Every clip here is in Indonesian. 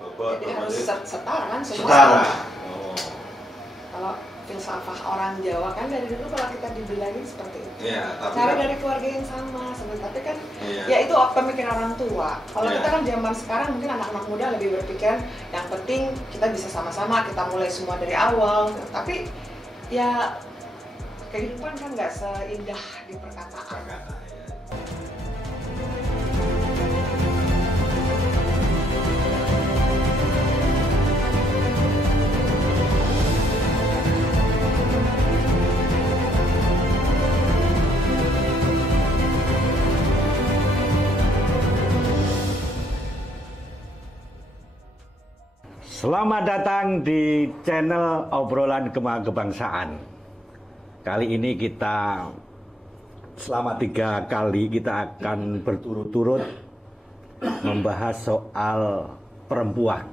Jadi harus setara kan semua. Setara. Kalau filsafah orang Jawa kan dari dulu kalau kita dibilangin seperti itu. Iya, tapi Cari kan, dari keluarga yang sama, tapi kan iya. ya itu pemikiran orang tua. Kalau Iya. kita kan zaman sekarang mungkin anak-anak muda lebih berpikir yang penting kita bisa sama-sama, kita mulai semua dari awal. Tapi ya kehidupan kan nggak seindah di perkataan. Selamat datang di channel Obrolan Kebangsaan. Kali ini kita selama 3 kali kita akan berturut-turut membahas soal perempuan.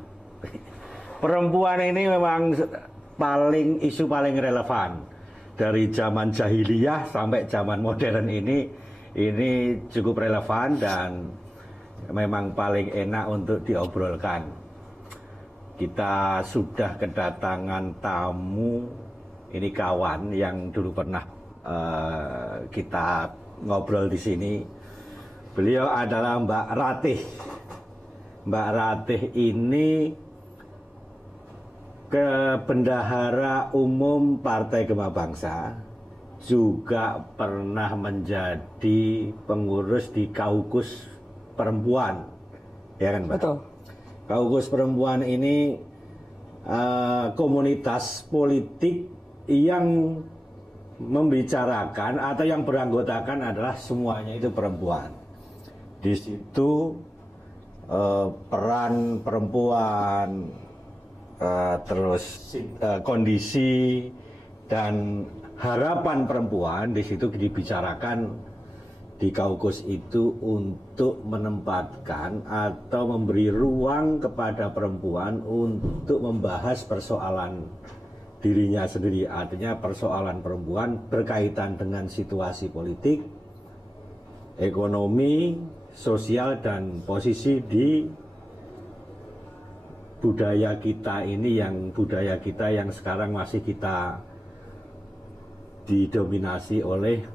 Perempuan ini memang isu paling relevan dari zaman jahiliyah sampai zaman modern ini cukup relevan dan memang paling enak untuk diobrolkan. Kita sudah kedatangan tamu, ini kawan yang dulu pernah kita ngobrol di sini. Beliau adalah Mbak Ratih. Mbak Ratih ini Bendahara Umum Partai Gema Bangsa, juga pernah menjadi pengurus di Kaukus Perempuan, ya kan Mbak? Betul. Kaukus Perempuan ini komunitas politik yang membicarakan atau yang beranggotakan adalah semuanya itu perempuan. Di situ peran perempuan, terus kondisi dan harapan perempuan di situ dibicarakan di kaukus itu untuk menempatkan atau memberi ruang kepada perempuan untuk membahas persoalan dirinya sendiri. Artinya persoalan perempuan berkaitan dengan situasi politik, ekonomi, sosial, dan posisi di budaya kita ini, budaya kita yang sekarang masih kita didominasi oleh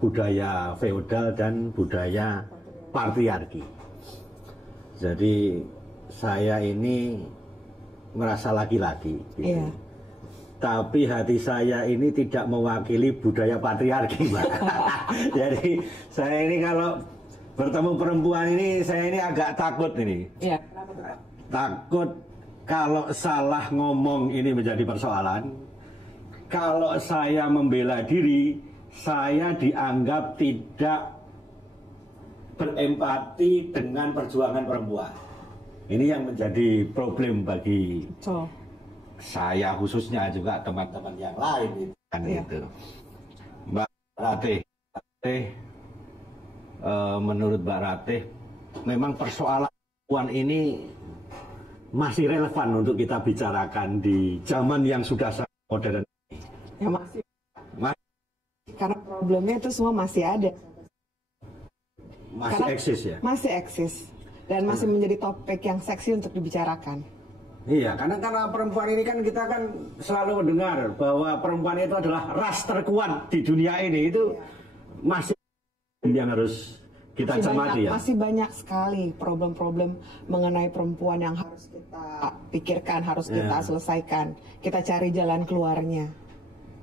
budaya feodal dan budaya patriarki. Jadi saya ini merasa laki-laki gitu. Iya. Tapi hati saya ini tidak mewakili budaya patriarki, Mbak. Jadi saya ini kalau bertemu perempuan ini, saya ini agak takut ini. Iya. Takut kalau salah ngomong ini menjadi persoalan. Kalau saya membela diri, saya dianggap tidak berempati dengan perjuangan perempuan. Ini yang menjadi problem bagi saya khususnya, juga teman-teman yang lain kan itu. Mbak Ratih, menurut Mbak Ratih, memang persoalan perempuan ini masih relevan untuk kita bicarakan di zaman yang sudah sangat modern. Ya masih. Karena problemnya itu semua masih ada. Masih eksis ya? Masih eksis. Dan masih menjadi topik yang seksi untuk dibicarakan. Iya, karena perempuan ini kan kita kan selalu mendengar bahwa perempuan itu adalah ras terkuat di dunia ini. Itu masih yang harus kita cermati ya? Masih banyak sekali problem-problem mengenai perempuan yang harus kita pikirkan, harus kita selesaikan. Kita cari jalan keluarnya.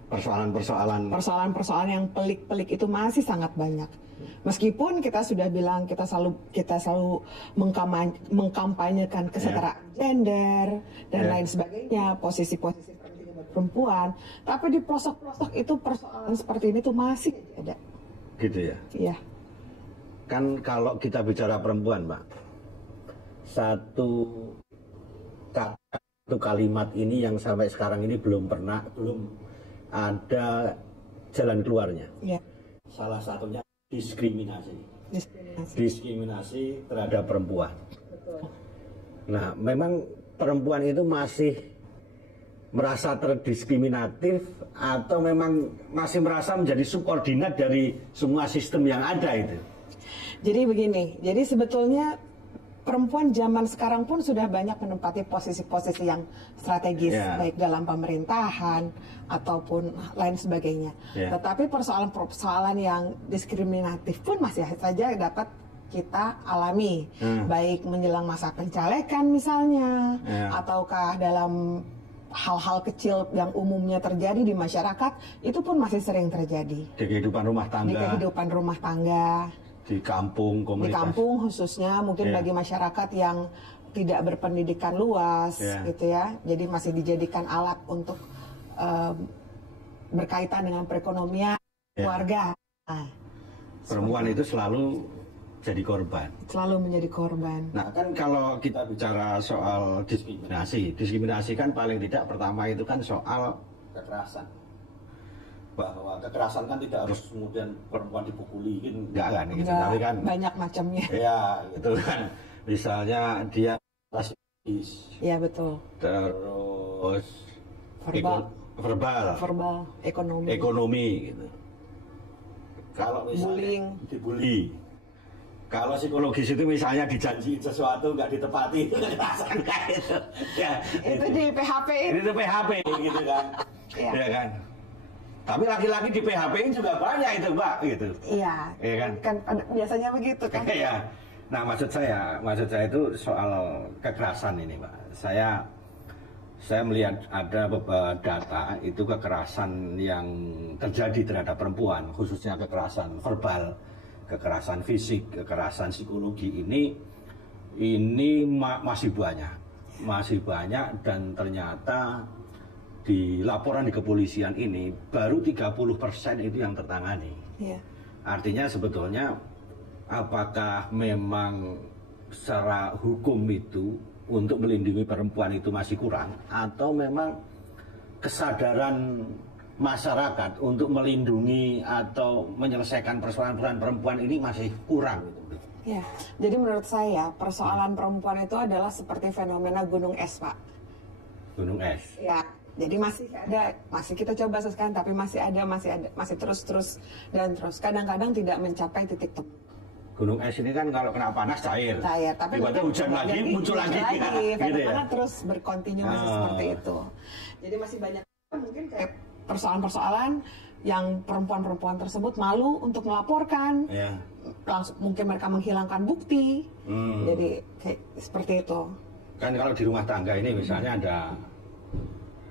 Persoalan-persoalan yang pelik-pelik itu masih sangat banyak. Meskipun kita sudah bilang kita selalu mengkampanyekan kesetaraan gender dan lain sebagainya, posisi-posisi penting buat perempuan, tapi di pelosok-pelosok itu persoalan seperti ini tuh masih ada. Gitu ya? Iya. Kan kalau kita bicara perempuan, Mbak, satu kalimat ini yang sampai sekarang ini belum ada jalan keluarnya. Ya. Salah satunya diskriminasi terhadap perempuan. Betul. Nah, memang perempuan itu masih merasa terdiskriminatif atau memang masih merasa menjadi subordinat dari semua sistem yang ada itu? Jadi begini, jadi sebetulnya perempuan zaman sekarang pun sudah banyak menempati posisi-posisi yang strategis, baik dalam pemerintahan ataupun lain sebagainya. Tetapi persoalan-persoalan yang diskriminatif pun masih saja dapat kita alami, baik menjelang masa pencalekan misalnya, ataukah dalam hal-hal kecil yang umumnya terjadi di masyarakat, itu pun masih sering terjadi. Di kehidupan rumah tangga. Di kehidupan rumah tangga. Di kampung, komunitas. Di kampung khususnya, mungkin bagi masyarakat yang tidak berpendidikan luas, gitu ya. Jadi masih dijadikan alat untuk berkaitan dengan perekonomian keluarga. Nah, perempuan itu selalu jadi korban. Selalu menjadi korban. Nah kan kalau kita bicara soal diskriminasi kan paling tidak pertama itu kan soal kekerasan. Bahwa kekerasan kan tidak harus kemudian perempuan dipukuli, enggak kan gitu. Tapi kan banyak macamnya. Ya, gitu kan. Misalnya dia rasis. Iya betul. Terus verbal, ekonomi gitu. Kalau misalnya dibully. Kalau psikologis itu misalnya dijanjiin sesuatu nggak ditepati, itu kekerasan kan itu. Ya, itu di PHP. Itu PHP gitu kan. Ya kan. Tapi laki-laki di PHP ini juga banyak itu, Mbak, gitu. Iya. Iya kan? Kan biasanya begitu kan. Iya. Nah, maksud saya itu soal kekerasan ini, Mbak. Saya melihat ada beberapa data itu kekerasan yang terjadi terhadap perempuan, khususnya kekerasan verbal, kekerasan fisik, kekerasan psikologi ini masih banyak dan ternyata di laporan di kepolisian ini baru 30% itu yang tertangani. Artinya sebetulnya apakah memang secara hukum itu untuk melindungi perempuan itu masih kurang, atau memang kesadaran masyarakat untuk melindungi atau menyelesaikan persoalan perempuan ini masih kurang gitu. Ya, jadi menurut saya persoalan perempuan itu adalah seperti fenomena gunung es, Pak. Gunung es. Ya, jadi masih kita coba sekarang, tapi masih terus dan terus. Kadang-kadang tidak mencapai titik temu. Gunung es ini kan kalau kena panas cair. Tapi tiba-tiba hujan lagi, muncul lagi. Gitu ya. Terus berkontinu masih seperti itu. Jadi masih banyak mungkin kayak persoalan-persoalan yang perempuan-perempuan tersebut malu untuk melaporkan, langsung mungkin mereka menghilangkan bukti, jadi kayak seperti itu. Kan kalau di rumah tangga ini misalnya ada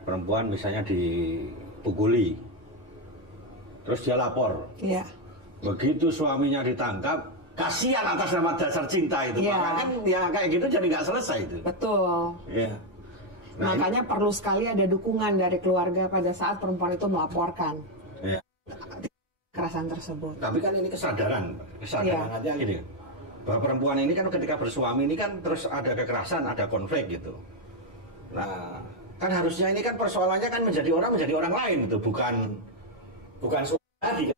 perempuan misalnya dipukuli, terus dia lapor, begitu suaminya ditangkap, kasihan atas nama dasar cinta itu, makanya kan ya kayak gitu jadi nggak selesai itu. Betul. Nah, makanya perlu sekali ada dukungan dari keluarga pada saat perempuan itu melaporkan kekerasan tersebut. Tapi kan ini kesadaran aja gini, bahwa perempuan ini kan ketika bersuami ini kan terus ada kekerasan, ada konflik gitu. Nah, kan harusnya ini kan persoalannya kan menjadi orang lain itu, bukan suami lagi.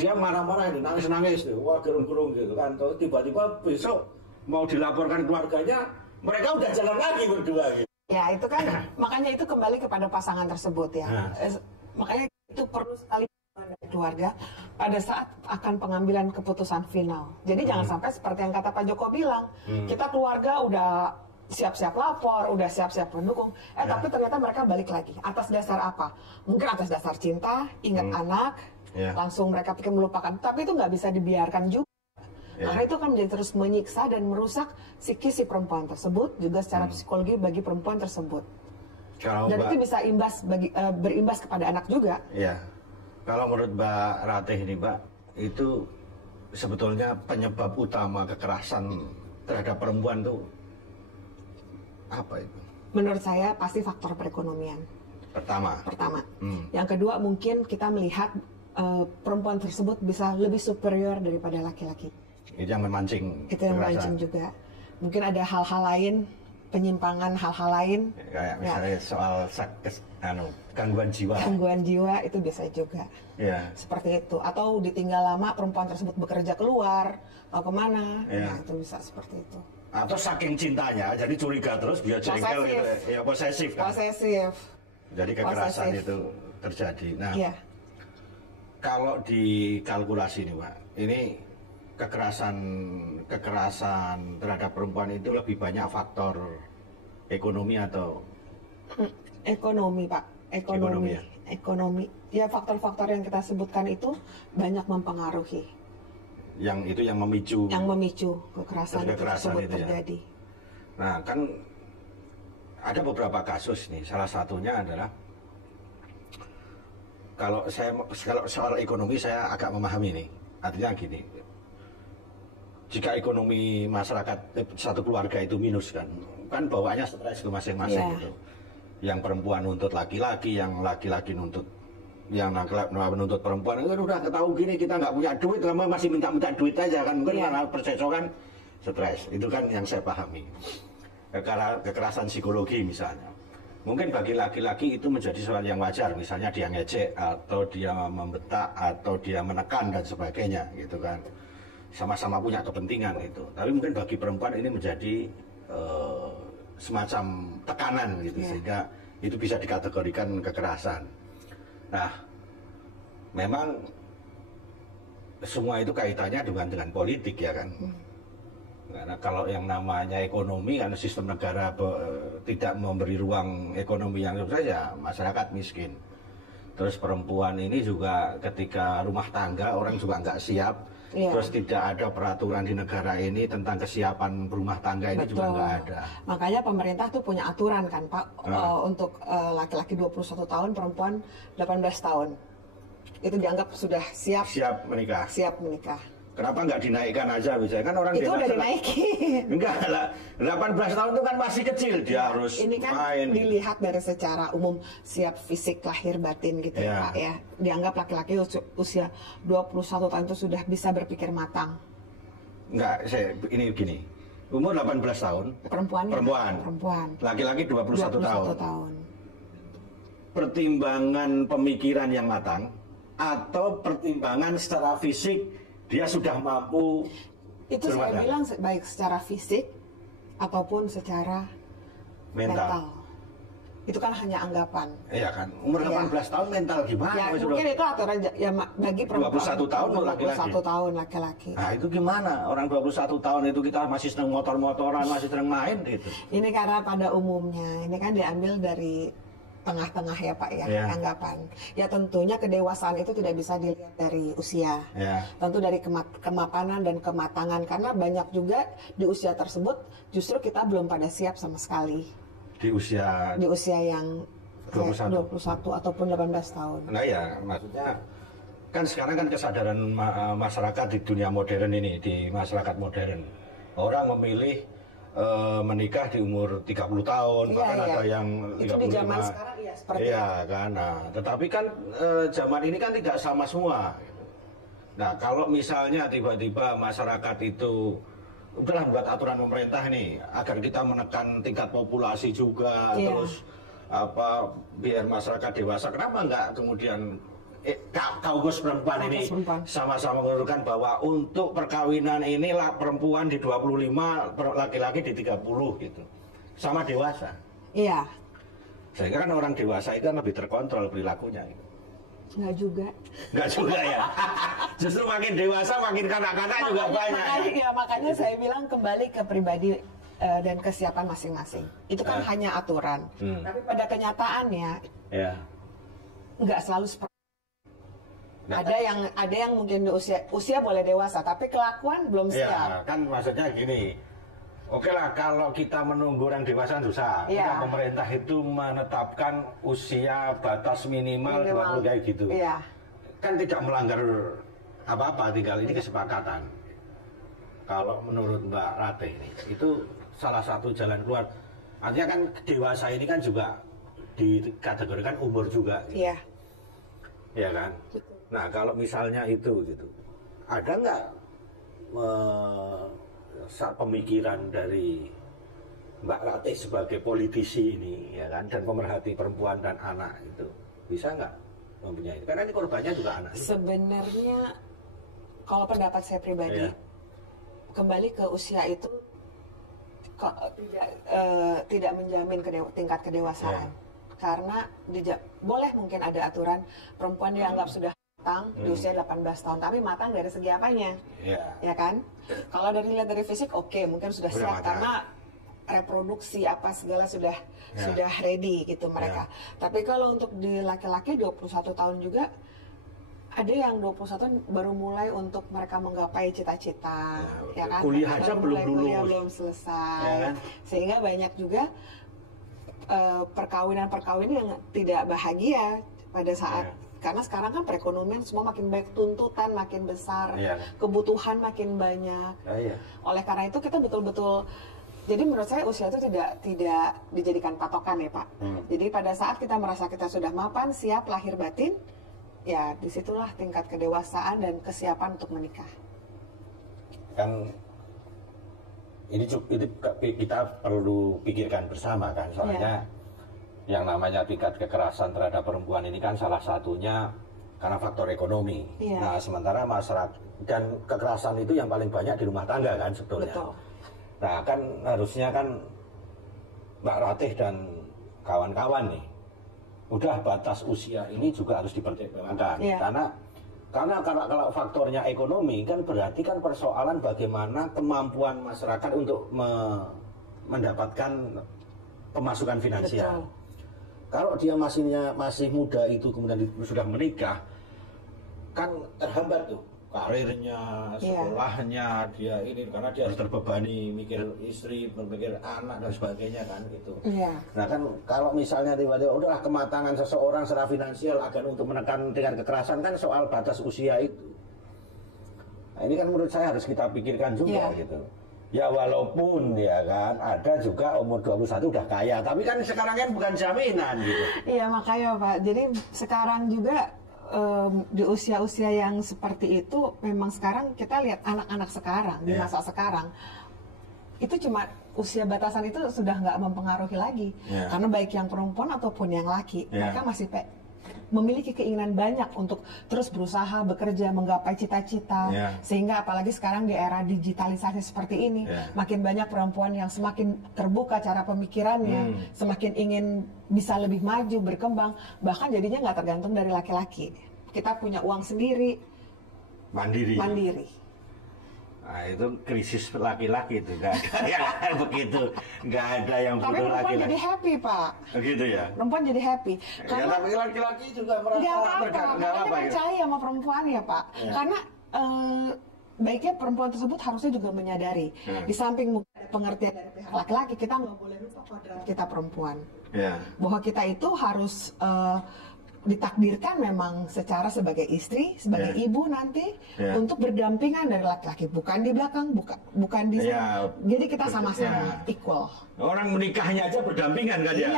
Dia marah-marah, nangis-nangis, wah gerung-gerung gitu kan. Terus tiba-tiba besok mau dilaporkan keluarganya, mereka udah jalan lagi berdua gitu. Ya itu kan makanya itu kembali kepada pasangan tersebut ya. Makanya itu perlu sekali dari keluarga pada saat akan pengambilan keputusan final. Jadi jangan sampai seperti yang kata Pak Joko bilang, kita keluarga udah siap-siap lapor, udah siap-siap mendukung, tapi ternyata mereka balik lagi. Atas dasar apa? Mungkin atas dasar cinta, ingat anak, langsung mereka pikir melupakan. Tapi itu nggak bisa dibiarkan juga. Karena itu akan menjadi terus menyiksa dan merusak psikis si perempuan tersebut, juga secara psikologi bagi perempuan tersebut. Dan itu bisa berimbas kepada anak juga. Iya. Kalau menurut Mbak Ratih ini, Mbak, itu sebetulnya penyebab utama kekerasan terhadap perempuan itu apa itu? Menurut saya pasti faktor perekonomian. Pertama. Yang kedua mungkin kita melihat perempuan tersebut bisa lebih superior daripada laki-laki. Itu yang memancing. Itu yang memancing juga. Mungkin ada hal-hal lain, penyimpangan hal-hal lain. Kayak misalnya soal gangguan jiwa. Gangguan jiwa itu bisa juga. Seperti itu. Atau ditinggal lama perempuan tersebut bekerja keluar atau kemana. Nah itu bisa seperti itu. Atau saking cintanya, jadi curiga terus, biar jengkel gitu. Ya posesif kan. Posesif. Jadi kekerasan itu terjadi. Nah, kalau dikalkulasi nih Pak, ini kekerasan terhadap perempuan itu lebih banyak faktor ekonomi atau ekonomi, Pak. Ekonomi. ya? Ekonomi. Ya, faktor-faktor yang kita sebutkan itu banyak mempengaruhi. Yang itu yang memicu kekerasan tersebut itu terjadi. Ya. Nah, kan ada beberapa kasus nih. Salah satunya adalah kalau soal ekonomi saya agak memahami nih. Artinya gini. Jika ekonomi masyarakat satu keluarga itu minus kan bawaannya stres ke masing-masing gitu. Yang perempuan nuntut laki-laki, yang laki-laki nuntut perempuan itu udah ketahui gini kita nggak punya duit, lama masih minta duit aja kan mungkin karena percecokan stres. Itu kan yang saya pahami. Kekerasan psikologi misalnya. Mungkin bagi laki-laki itu menjadi sesuatu yang wajar, misalnya dia ngejek atau dia membentak atau dia menekan dan sebagainya gitu kan. Sama-sama punya kepentingan itu. Tapi mungkin bagi perempuan ini menjadi semacam tekanan gitu sehingga itu bisa dikategorikan kekerasan. Nah, memang semua itu kaitannya dengan politik ya kan. Karena kalau yang namanya ekonomi, karena sistem negara tidak memberi ruang ekonomi yang sukses ya masyarakat miskin. Terus perempuan ini juga ketika rumah tangga orang juga nggak siap. Terus tidak ada peraturan di negara ini tentang kesiapan berumah tangga ini. Betul. Juga nggak ada. Makanya pemerintah tuh punya aturan kan Pak, untuk laki-laki 21 tahun, perempuan 18 tahun. Itu dianggap sudah siap menikah. Siap menikah. Kenapa nggak dinaikkan aja misalnya? Kan orang itu udah dinaikin. Enggak lah, 18 tahun itu kan masih kecil, dia harus ini kan main. Dilihat dari secara umum siap fisik, lahir, batin gitu ya Pak ya. Dianggap laki-laki usia 21 tahun itu sudah bisa berpikir matang. Enggak, ini gini. Umur 18 tahun. Perempuan. Laki-laki 21 tahun. Pertimbangan pemikiran yang matang atau pertimbangan secara fisik dia sudah mampu. Itu saya bilang baik secara fisik ataupun secara mental. Itu kan hanya anggapan. Iya kan, umur 18 tahun mental gimana? Ya, mungkin itu aturan ya bagi perempuan 21 tahun laki-laki. Nah itu gimana? Orang 21 tahun itu kita masih seneng motor-motoran, masih seneng main gitu. Ini karena pada umumnya, ini kan diambil dari tengah-tengah ya Pak ya, anggapan. Ya tentunya kedewasaan itu tidak bisa dilihat dari usia. Tentu dari kemapanan dan kematangan, karena banyak juga di usia tersebut justru kita belum pada siap sama sekali. Di usia yang 21 ataupun 18 tahun. Nah ya, maksudnya kan sekarang kan kesadaran masyarakat di dunia modern ini, di masyarakat modern. Orang memilih menikah di umur 30 tahun, bahkan ada yang 35. Itu di zaman sekarang seperti itu. Kan. Nah, tetapi kan zaman ini kan tidak sama semua. Nah, kalau misalnya tiba-tiba masyarakat itu udahlah buat aturan pemerintah nih agar kita menekan tingkat populasi juga, terus biar masyarakat dewasa, kenapa enggak kemudian kaum perempuan ini sama-sama menentukan bahwa untuk perkawinan inilah perempuan di 25, laki-laki di 30 gitu. Sama dewasa. Iya. Sehingga kan orang dewasa itu kan lebih terkontrol perilakunya. Enggak juga ya. Justru makin dewasa makin kanak-kanak juga banyak. Makanya saya bilang kembali ke pribadi dan kesiapan masing-masing. Itu kan hanya aturan. Tapi pada kenyataannya enggak selalu seperti. Ada yang mungkin di usia boleh dewasa, tapi kelakuan belum siap. Ya, kan maksudnya gini. Oke lah, kalau kita menunggu orang dewasa susah. Pemerintah itu menetapkan usia batas minimal 20 kayak gitu. Kan tidak melanggar apa-apa, tinggal ini kesepakatan. Kalau menurut Mbak Ratih ini, itu salah satu jalan keluar. Artinya kan dewasa ini kan juga dikategorikan umur juga. Iya. Iya kan? Nah kalau misalnya itu gitu, ada nggak pemikiran dari Mbak Ratih sebagai politisi ini, ya kan, dan pemerhati perempuan dan anak itu bisa nggak mempunyai? Karena ini korbannya juga anak. Sebenarnya kalau pendapat saya pribadi, kembali ke usia itu tidak menjamin tingkat kedewasaan, karena boleh mungkin ada aturan perempuan dianggap sudah matang di usia 18 tahun, tapi matang dari segi apanya? Ya kan? Kalau lihat dari fisik, oke, mungkin sudah siap karena reproduksi apa segala sudah ready gitu mereka. Tapi kalau untuk di laki-laki 21 tahun juga ada yang 21 tahun baru mulai untuk mereka menggapai cita-cita, ya kan? Kuliah aja belum lulus, kuliah belum selesai, ya kan? Sehingga banyak juga perkawinan yang tidak bahagia pada saat karena sekarang kan perekonomian semua makin baik, tuntutan makin besar, kebutuhan makin banyak. Oleh karena itu kita betul-betul, jadi menurut saya usia itu tidak dijadikan patokan ya Pak. Jadi pada saat kita merasa kita sudah mapan, siap lahir batin, ya disitulah tingkat kedewasaan dan kesiapan untuk menikah. Kan ini kita perlu pikirkan bersama kan, soalnya yang namanya tingkat kekerasan terhadap perempuan ini kan salah satunya karena faktor ekonomi. Nah sementara masyarakat dan kekerasan itu yang paling banyak di rumah tangga kan sebetulnya. Betul. Nah kan harusnya kan Mbak Ratih dan kawan-kawan nih, udah batas usia ini juga harus dipertimbangkan. Karena kalau faktornya ekonomi kan berarti kan persoalan bagaimana kemampuan masyarakat untuk mendapatkan pemasukan finansial. Betul. Kalau dia masih muda itu kemudian sudah menikah, kan terhambat tuh karirnya, sekolahnya, dia ini karena dia harus terbebani mikir istri, berpikir anak dan sebagainya kan gitu. Nah kan kalau misalnya tiba-tiba udahlah kematangan seseorang secara finansial akan untuk menekan tingkat kekerasan kan soal batas usia itu. Nah, ini kan menurut saya harus kita pikirkan juga gitu. Ya walaupun ya kan ada juga umur 21 udah kaya, tapi kan sekarang kan bukan jaminan gitu. Iya makanya Pak, jadi sekarang juga di usia-usia yang seperti itu memang sekarang kita lihat anak-anak sekarang di masa sekarang itu cuma usia batasan itu sudah nggak mempengaruhi lagi karena baik yang perempuan ataupun yang laki mereka masih memiliki keinginan banyak untuk terus berusaha, bekerja, menggapai cita-cita sehingga apalagi sekarang di era digitalisasi seperti ini makin banyak perempuan yang semakin terbuka cara pemikirannya, semakin ingin bisa lebih maju, berkembang, bahkan jadinya nggak tergantung dari laki-laki. Kita punya uang sendiri, mandiri. Nah itu krisis laki-laki itu nggak ada ya begitu, nggak ada yang butuh laki-laki. Tapi perempuan jadi happy Pak. Gitu ya. Perempuan jadi happy. Karena tapi laki-laki juga merasa nggak apa-apa. Percaya sama perempuan ya Pak. Karena baiknya perempuan tersebut harusnya juga menyadari di samping pengertian dari pihak laki-laki kita nggak boleh lupa kodrat kita perempuan. Bahwa kita itu harus ditakdirkan memang secara sebagai istri, sebagai ibu nanti untuk berdampingan dari laki-laki, bukan di belakang, bukan di sana. Jadi kita sama-sama equal. Orang menikahnya aja berdampingan kan ya,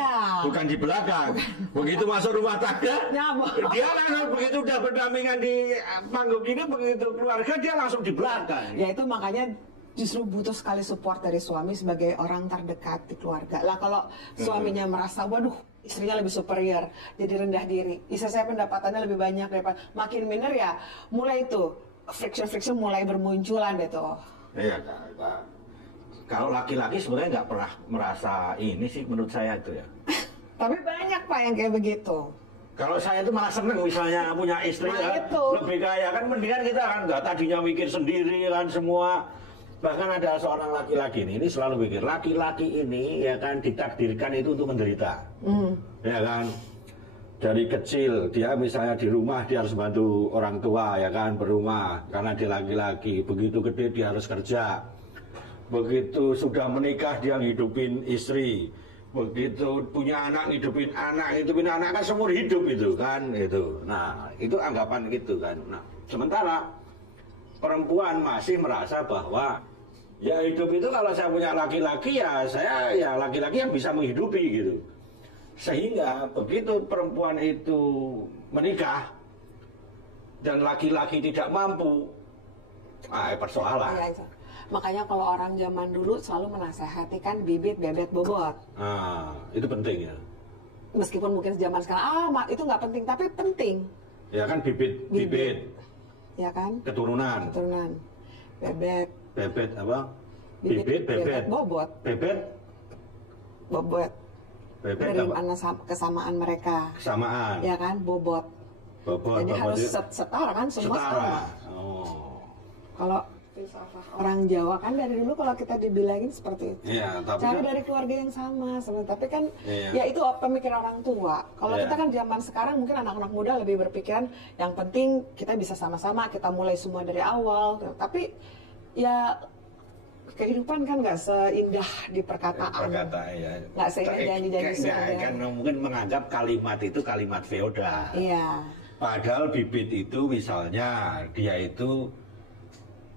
bukan di belakang. Begitu masuk rumah tangga, dia langsung begitu udah berdampingan di panggung ini, begitu keluarga dia langsung di belakang. Ya itu makanya justru butuh sekali support dari suami sebagai orang terdekat di keluarga. Lah kalau suaminya merasa, waduh istrinya lebih superior, jadi rendah diri, istri saya pendapatannya lebih banyak daripada, makin minder ya, mulai itu friction mulai bermunculan deh tuh. Iya, kalau laki-laki sebenarnya nggak pernah merasa ini sih menurut saya itu ya. Tapi banyak Pak yang kayak begitu. Kalau saya itu malah seneng misalnya punya istri lebih kaya kan, mendingan kita kan nggak tadinya mikir sendiri kan semua. Bahkan ada seorang laki-laki ini selalu pikir laki-laki ini ya kan ditakdirkan itu untuk menderita, ya kan. Dari kecil dia misalnya di rumah dia harus bantu orang tua ya kan berumah karena dia laki-laki. Begitu gede dia harus kerja. Begitu sudah menikah dia ngidupin istri. Begitu punya anak ngidupin anak kan seumur hidup itu kan itu. Nah itu anggapan gitu kan. Nah sementara perempuan masih merasa bahwa ya hidup itu kalau saya punya laki-laki ya saya ya laki-laki yang bisa menghidupi gitu. Sehingga begitu perempuan itu menikah dan laki-laki tidak mampu, persoalan. Ya, makanya kalau orang zaman dulu selalu menasehati kan bibit, bebet, bobot. Itu penting ya. Meskipun mungkin zaman sekarang itu nggak penting, tapi penting. Ya kan bibit. Ya kan? Keturunan. Bebet apa? Bibit, bebet. Bobot. Bebet dari mana kesamaan mereka. Kesamaan. Ya kan? Bobot. Jadi harus setara kan, semua sama. Kalau filsafat orang Jawa kan dari dulu kalau kita dibilangin seperti itu. Cara dari keluarga yang sama sebenarnya. Tapi kan ya itu pemikiran orang tua. Kalau kita kan zaman sekarang mungkin anak-anak muda lebih berpikiran yang penting kita bisa sama-sama, kita mulai semua dari awal. Tapi ya kehidupan kan nggak seindah di perkataan. Nggak seindah janji-janji saja. Kan mungkin menganggap kalimat itu kalimat feodal. Padahal bibit itu misalnya dia itu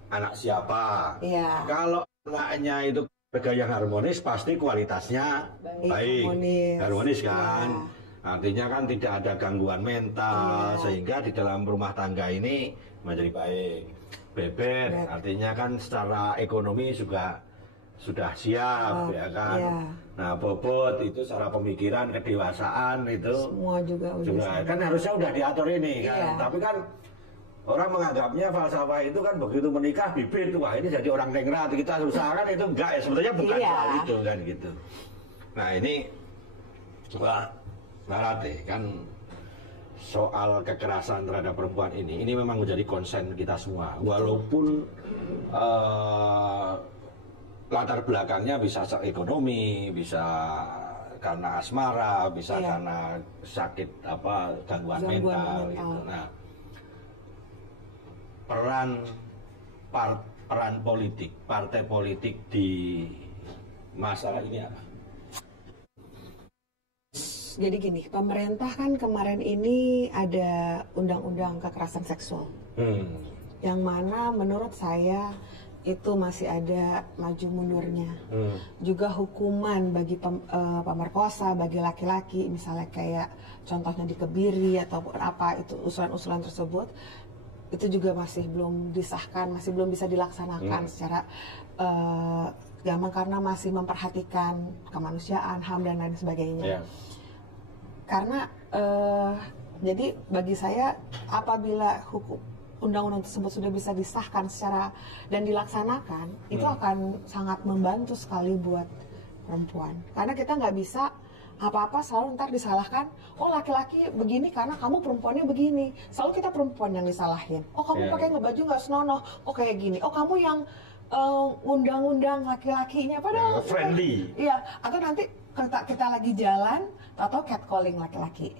anak siapa. Kalau anaknya itu keluarga yang harmonis, pasti kualitasnya baik. Harmonis kan. Artinya kan tidak ada gangguan mental, sehingga di dalam rumah tangga ini menjadi baik. Beber, artinya kan secara ekonomi juga sudah siap, ya kan. Nah, bobot itu secara pemikiran, kedewasaan itu semua juga kan harusnya udah diatur ini kan. Tapi kan orang menganggapnya falsafah itu kan begitu menikah bibit, wah ini jadi orang nengrat, kita susah kan, itu enggak ya, sebetulnya bukan soal itu kan gitu. Nah ini coba Narate kan soal kekerasan terhadap perempuan ini memang menjadi konsen kita semua, walaupun latar belakangnya bisa ekonomi, bisa karena asmara, bisa karena sakit gangguan mental gitu. Nah, peran politik, partai politik di masalah ini apa? Jadi gini, pemerintah kan kemarin ini ada undang-undang kekerasan seksual, yang mana menurut saya itu masih ada maju mundurnya. Juga hukuman bagi pemerkosa, bagi laki-laki, misalnya kayak contohnya dikebiri ataupun apa itu usulan-usulan tersebut, itu juga masih belum disahkan, masih belum bisa dilaksanakan secara gampang karena masih memperhatikan kemanusiaan, HAM dan lain sebagainya. Karena jadi bagi saya apabila undang-undang tersebut sudah bisa disahkan secara dan dilaksanakan, itu akan sangat membantu sekali buat perempuan. Karena kita nggak bisa apa-apa selalu ntar disalahkan, oh laki-laki begini karena kamu perempuannya begini. Selalu kita perempuan yang disalahin. Oh kamu pakai baju nggak senonoh, oh kayak gini. Oh kamu yang undang-undang laki-lakinya, padahal friendly. Iya, atau nanti kita lagi jalan atau catcalling laki-laki,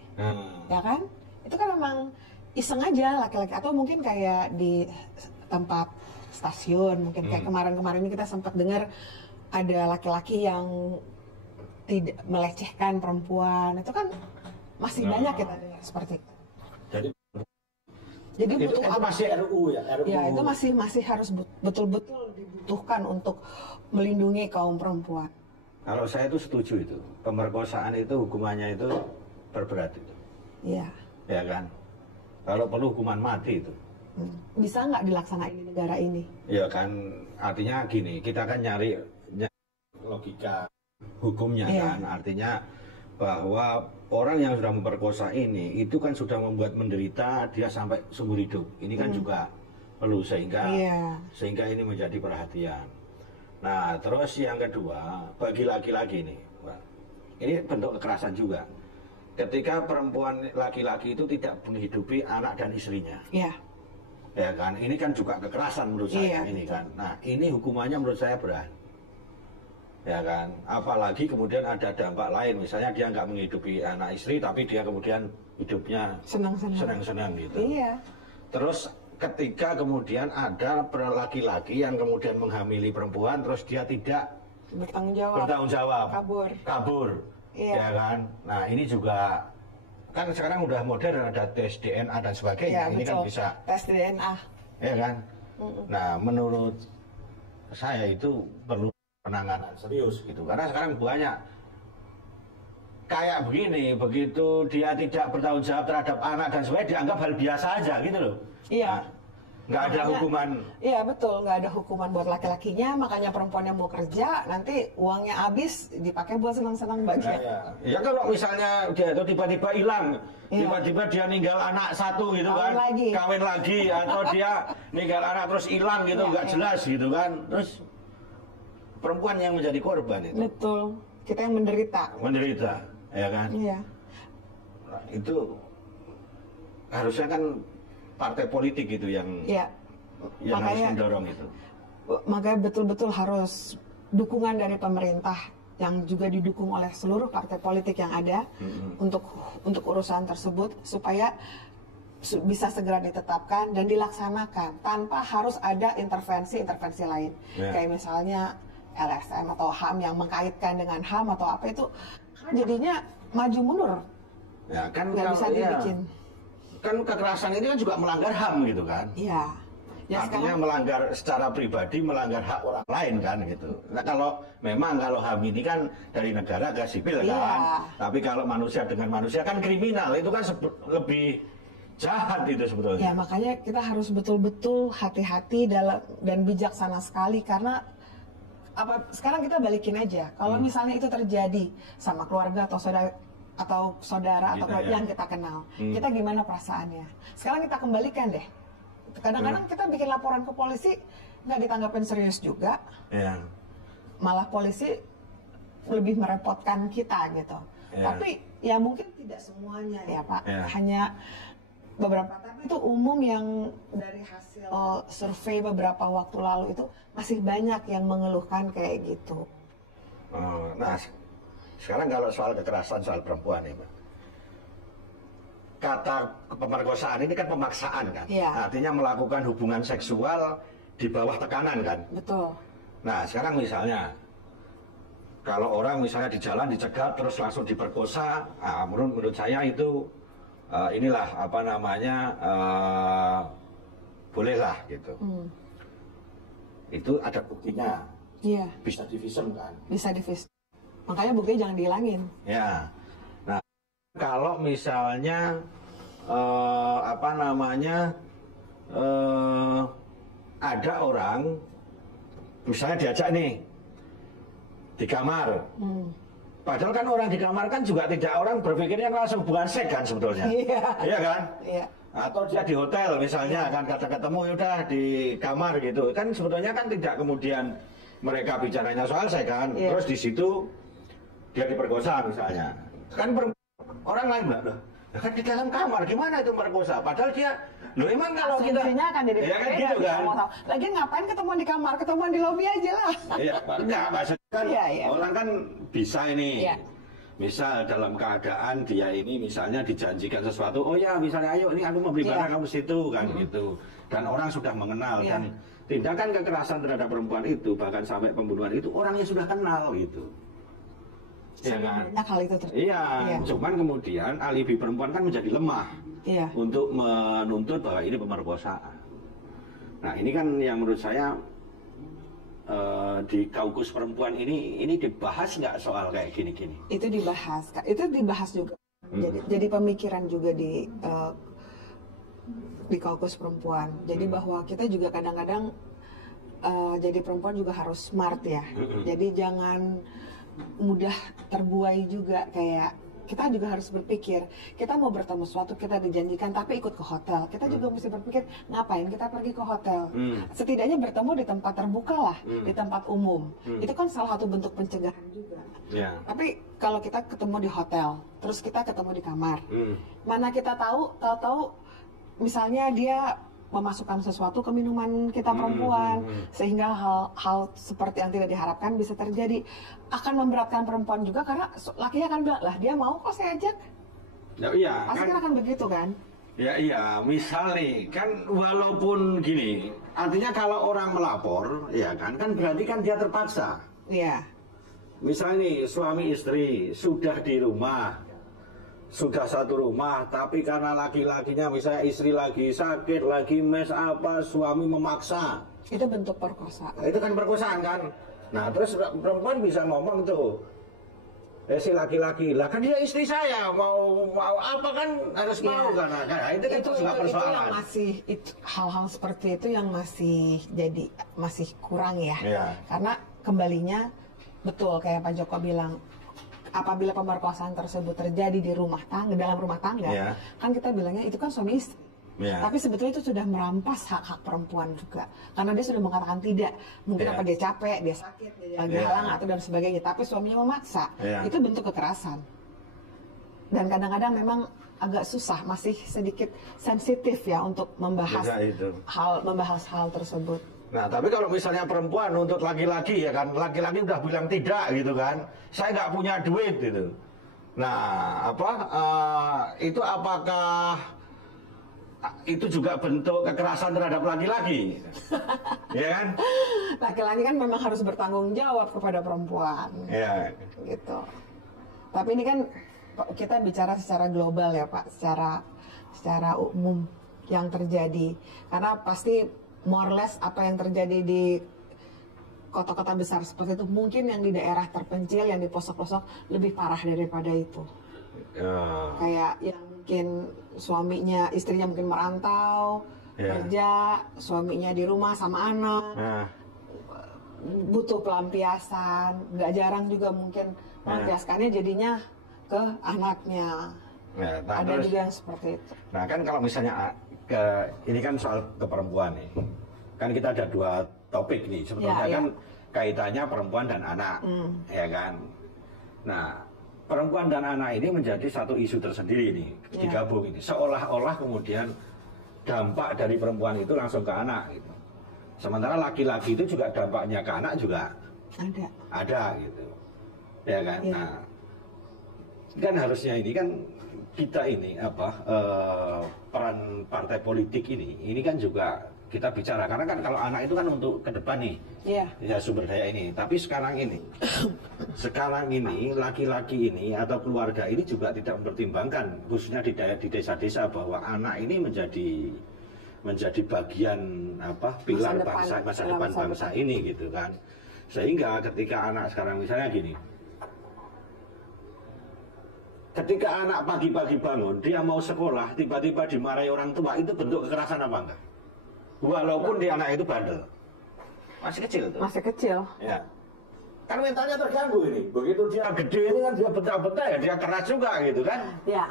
ya kan? Itu kan memang iseng aja laki-laki, atau mungkin kayak di tempat stasiun, mungkin kayak kemarin-kemarin ini kita sempat dengar ada laki-laki yang tidak melecehkan perempuan, itu kan masih banyak kita dengar seperti itu. Jadi itu masih RU ya? RU. Ya, itu masih harus betul-betul dibutuhkan untuk melindungi kaum perempuan. Kalau saya itu setuju itu, pemerkosaan itu hukumannya itu berberat itu. Iya. Ya kan? Kalau perlu hukuman mati itu. Bisa nggak dilaksanain di negara ini? Ya kan, artinya gini, kita kan nyari logika hukumnya kan, artinya bahwa orang yang sudah memperkosa ini itu kan sudah membuat menderita dia sampai seumur hidup. Ini kan juga perlu sehingga ini menjadi perhatian. Nah, terus yang kedua, bagi laki-laki ini bentuk kekerasan juga. Ketika perempuan laki-laki itu tidak menghidupi anak dan istrinya. Ya kan, ini kan juga kekerasan menurut saya ini kan. Nah, ini hukumannya menurut saya berat. Ya kan, apalagi kemudian ada dampak lain, misalnya dia nggak menghidupi anak istri tapi dia kemudian hidupnya senang-senang gitu. Terus ketika kemudian ada laki-laki yang kemudian menghamili perempuan terus dia tidak bertanggung jawab, kabur, ya kan. Nah ini juga kan sekarang udah modern, ada tes DNA dan sebagainya, ini kan bisa tes DNA, ya kan. Nah menurut saya itu perlu penanganan serius gitu, karena sekarang banyak kayak begini, begitu dia tidak bertanggung jawab terhadap anak dan sebagainya dianggap hal biasa aja gitu loh. Nggak ada hukuman. Iya betul, nggak ada hukuman buat laki-lakinya, makanya perempuan yang mau kerja nanti uangnya habis dipakai buat senang-senang bagian. Ya kalau misalnya dia itu tiba-tiba hilang, tiba-tiba dia ninggal anak satu gitu kan, kawin lagi, atau dia ninggal anak terus hilang gitu, nggak jelas gitu kan, terus perempuan yang menjadi korban itu. Betul, kita yang menderita, ya kan? Iya. Nah, itu harusnya kan partai politik gitu yang harus mendorong itu. Makanya betul-betul harus dukungan dari pemerintah yang juga didukung oleh seluruh partai politik yang ada untuk urusan tersebut supaya bisa segera ditetapkan dan dilaksanakan tanpa harus ada intervensi lain. Kayak misalnya LSM atau HAM yang mengkaitkan dengan HAM atau apa itu jadinya maju mundur. Ya kan nggak bisa dibikin. Kan kekerasan ini kan juga melanggar HAM gitu kan. Iya. Ya, artinya melanggar secara pribadi, melanggar hak orang lain kan gitu. Nah kalau HAM ini kan dari negara ke sipil kan. Tapi kalau manusia dengan manusia kan kriminal, itu kan lebih jahat itu sebetulnya. Ya makanya kita harus betul-betul hati-hati dan bijaksana sekali karena sekarang kita balikin aja. Kalau misalnya itu terjadi sama keluarga atau saudara atau yang kita kenal, kita gimana perasaannya? Sekarang kita kembalikan deh. Kadang-kadang kita bikin laporan ke polisi nggak ditanggapin serius juga. Malah polisi lebih merepotkan kita gitu. Tapi ya mungkin tidak semuanya ya Pak. Hanya beberapa, tapi itu umum yang dari hasil survei beberapa waktu lalu itu masih banyak yang mengeluhkan kayak gitu. Nah, sekarang kalau soal kekerasan soal perempuan nih, Mbak. Kata pemerkosaan ini kan pemaksaan kan, artinya melakukan hubungan seksual di bawah tekanan kan. Betul. Nah, sekarang misalnya kalau orang misalnya di jalan dicegat terus langsung diperkosa, menurut saya itu inilah apa namanya bolehlah gitu. Itu ada buktinya. Iya. Bisa divisum kan? Bisa divisum. Makanya buktinya jangan dihilangin. Ya. Nah, kalau misalnya ada orang misalnya diajak nih di kamar. Padahal kan orang di kamar kan juga tidak orang berpikirnya langsung hubungan seks kan sebetulnya. Iya kan? Iya. Atau dia di hotel misalnya kan ketemu udah di kamar gitu. Kan sebetulnya kan tidak kemudian mereka bicaranya soal seks kan. Terus di situ dia diperkosa misalnya. Kan orang lain bilang, kan di dalam kamar gimana itu merkosa? Padahal dia, emang kalau kita kan jadi ya kan gitu kan. Lagi ngapain ketemuan di kamar, ketemuan di lobi aja lah. Iya, enggak maksudnya kan orang kan bisa ini. Misal dalam keadaan dia ini misalnya dijanjikan sesuatu, oh ya misalnya ayo ini aku memberi barang kamu situ kan gitu. Dan orang sudah mengenal dan tindakan kekerasan terhadap perempuan itu bahkan sampai pembunuhan itu orangnya sudah kenal gitu. Ya kan? Iya, cuman kemudian alibi perempuan kan menjadi lemah untuk menuntut bahwa ini pemerkosaan. Nah ini kan yang menurut saya di Kaukus Perempuan ini dibahas nggak soal kayak gini-gini? Itu dibahas juga. Jadi pemikiran juga di Kaukus Perempuan. Jadi bahwa kita juga kadang-kadang jadi perempuan juga harus smart ya. Jadi jangan mudah terbuai juga, kayak kita juga harus berpikir kita mau bertemu sesuatu, kita dijanjikan tapi ikut ke hotel, kita juga mesti berpikir ngapain kita pergi ke hotel. Setidaknya bertemu di tempat terbuka lah, di tempat umum. Itu kan salah satu bentuk pencegahan juga. Tapi kalau kita ketemu di hotel terus kita ketemu di kamar, mana kita tahu misalnya dia memasukkan sesuatu ke minuman kita perempuan, sehingga hal seperti yang tidak diharapkan bisa terjadi. Akan memberatkan perempuan juga karena lakinya akan bilang, lah dia mau kok saya ajak. Pasti kan akan begitu kan? Iya, misal nih, kan walaupun gini, artinya kalau orang melapor, ya kan berarti kan dia terpaksa. Misal nih, suami istri sudah di rumah, sudah satu rumah, tapi karena laki-lakinya misalnya istri lagi sakit, lagi mes apa, suami memaksa. Itu bentuk perkosaan. Itu kan perkosaan kan. Nah terus perempuan bisa ngomong tuh, si laki-laki, lah kan dia istri saya, mau apa kan harus mau kan. Nah, itu juga persoalan. Hal-hal seperti itu yang masih kurang ya. Karena kembalinya betul kayak Pak Joko bilang, apabila pemerkosaan tersebut terjadi di dalam rumah tangga, kan kita bilangnya itu kan suami istri. Tapi sebetulnya itu sudah merampas hak-hak perempuan juga, karena dia sudah mengatakan tidak. Mungkin apa dia capek, dia sakit, dia lagi halang atau dan sebagainya. Tapi suaminya memaksa, itu bentuk kekerasan. Dan kadang-kadang memang agak susah, masih sedikit sensitif ya untuk membahas hal tersebut. Nah, tapi kalau misalnya perempuan untuk laki-laki ya kan, laki-laki udah bilang tidak gitu kan, saya nggak punya duit gitu. Nah, itu apakah itu juga bentuk kekerasan terhadap laki-laki? Ya kan? Laki-laki kan memang harus bertanggung jawab kepada perempuan. Ya. Gitu. Tapi ini kan kita bicara secara global ya Pak, secara umum yang terjadi. Karena pasti more or less apa yang terjadi di kota-kota besar seperti itu, mungkin yang di daerah terpencil, yang di pelosok-pelosok lebih parah daripada itu. Kayak yang mungkin istrinya mungkin merantau, kerja, suaminya di rumah sama anak, butuh pelampiasan, nggak jarang juga mungkin melampiaskannya jadinya ke anaknya. Ada juga yang seperti itu. Nah kan kalau misalnya ini kan soal keperempuan nih, kan kita ada 2 topik nih sebetulnya kan kaitannya perempuan dan anak, ya kan. Nah perempuan dan anak ini menjadi satu isu tersendiri nih, digabung ini, seolah-olah kemudian dampak dari perempuan itu langsung ke anak gitu. Sementara laki-laki itu juga dampaknya ke anak juga ada gitu, ya kan. Nah kan harusnya ini kan kita ini peran partai politik ini kan juga kita bicara, karena kan kalau anak itu kan untuk ke depan nih, ya sumber daya ini. Tapi sekarang ini laki-laki ini atau keluarga ini juga tidak mempertimbangkan, khususnya di desa-desa, bahwa anak ini menjadi bagian pilar masa depan bangsa ini gitu kan. Sehingga ketika anak sekarang misalnya gini, ketika anak pagi-pagi bangun, dia mau sekolah, tiba-tiba dimarahi orang tua, itu bentuk kekerasan apa enggak? Walaupun dia anak itu bandel. Masih kecil tuh. Masih kecil. Ya. Kan mentalnya terganggu ini. Begitu dia gede ini kan dia bentak-bentak ya, dia keras juga gitu kan. Ya,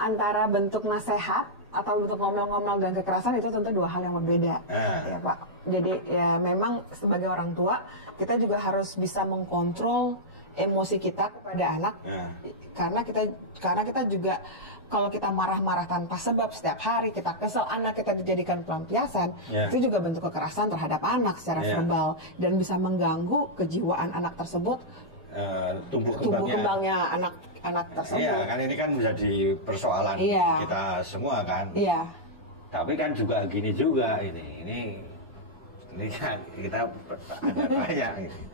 antara bentuk nasihat atau bentuk ngomel-ngomel dan kekerasan itu tentu 2 hal yang berbeda. Ya Pak. Jadi ya memang sebagai orang tua, kita juga harus bisa mengkontrol emosi kita kepada anak, karena kita juga kalau kita marah-marah tanpa sebab setiap hari, kita kesel, anak kita dijadikan pelampiasan, itu juga bentuk kekerasan terhadap anak secara verbal dan bisa mengganggu kejiwaan anak tersebut, tumbuh kembangnya anak tersebut. Iya kan, ini kan menjadi persoalan kita semua kan. Iya. Tapi kan juga gini juga ini kan kita ada banyak ini.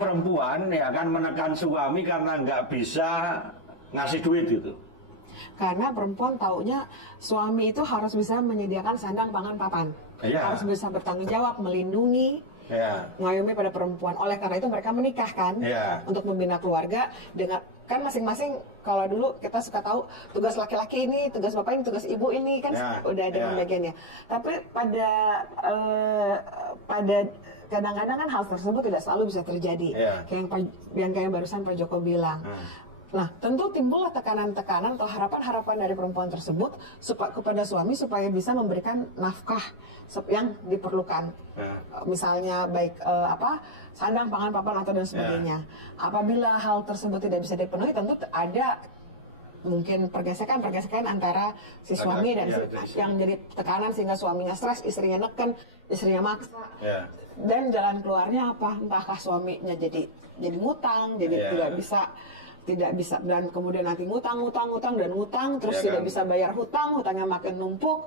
Perempuan ya kan menekan suami karena nggak bisa ngasih duit gitu. Karena perempuan taunya suami itu harus bisa menyediakan sandang, pangan, papan, harus bisa bertanggung jawab, melindungi, mengayomi pada perempuan. Oleh karena itu mereka menikah kan, untuk membina keluarga dengan kan masing-masing. Kalau dulu kita suka tahu tugas laki-laki ini, tugas bapak ini, tugas ibu ini kan udah ada pembagiannya. Tapi pada kadang-kadang kan hal tersebut tidak selalu bisa terjadi. Kayak yang barusan Pak Joko bilang. Nah, tentu timbullah tekanan-tekanan atau harapan-harapan dari perempuan tersebut kepada suami supaya bisa memberikan nafkah yang diperlukan. Misalnya baik sandang, pangan, papan atau dan sebagainya. Apabila hal tersebut tidak bisa dipenuhi, tentu ada mungkin pergesekan antara si suami dan yang jadi tekanan sehingga suaminya stres, istrinya neken, istrinya maksa. Dan jalan keluarnya apa? Entahkah suaminya jadi ngutang, jadi tidak bisa dan kemudian nanti ngutang terus tidak bisa bayar hutangnya makin numpuk,